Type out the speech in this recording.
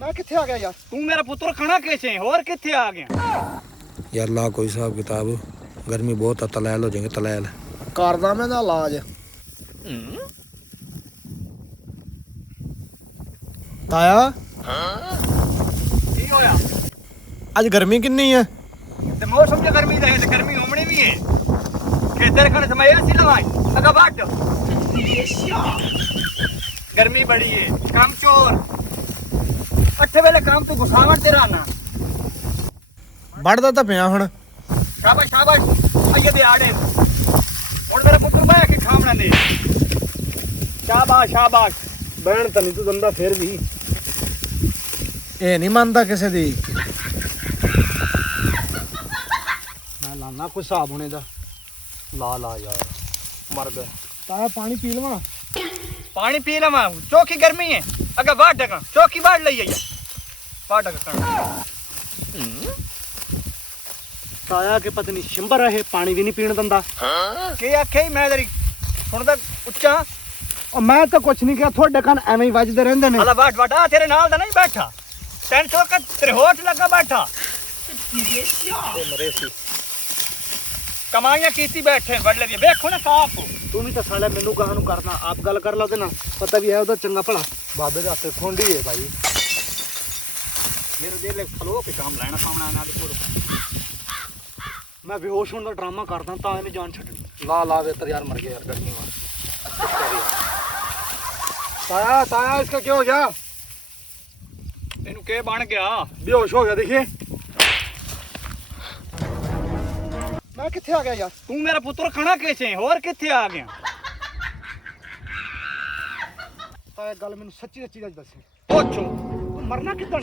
मैं किथे आ गया यार? तू मेरा पुत्र खाना कैसे और किथे आ गया यार ला कोई हिसाब किताब, गर्मी बहुत है, तलैल हो जाएंगे तलैल। करदा मैं दा इलाज। ताया की होया आज गर्मी कितनी है? ते मौसम च गर्मी दे ते गर्मी होमणी भी है खेतर खण समय ऐसी लवाई अगा बाट गर्मी बड़ी है काम चोर अठे वेले काम तू घुसावट तेरा ना बढ़दा तां पिया हुण। शाबाश शाबाश आइए दे आड़े हुण मेरा पुत्र मैं के खावना दे शाबाश शाबाश बैन तां नहीं तू दंदा फिर भी ए नहीं मानदा किसे दी। मैं लाना कोई हिसाब होने दा। ला ला यार मर गए। ताया पानी पी लवा। पानी पी लवा चौकी गर्मी है अगा बाट डका चौकी बाट लई आइया बाट डका ताया के पत्नी शिंबर है पानी भी नहीं पीण दंदा। के आखे मैं तेरी सुनदा उच्चा और मैं तो कुछ नहीं किया, थोड़े कान एवें ही वजदे रहंदे ने। अला बाट बाट आ तेरे नाल दा नहीं बैठा तैन चोर का तेरे होठ लगा बैठा कमाइयां कीती बैठे बड़ले दी देखो ना साफ तू भी तो साले मेनू कहां करना आप गल कर लो ना पता भी है उधर चंगा भला बाबे दे हथे खोंडी है भाई मेरे दिल खलो के काम लेना पावना ना देखो मैं बेहोश होने का ड्रामा करदा ता इन्हें जान छड्डनी। ला ला वे यार मर गया यार गर्मी में। ताया ताया इसका क्या हो गया? तेनू के बन गया बेहोश हो गया देखिए। मैं किथे आ गया यार? तू मेरा पुत्र खाना कैसे और किथे आ गया ताया गल मैनू सच्ची सच्ची दस। पूछो तू मरना किदन?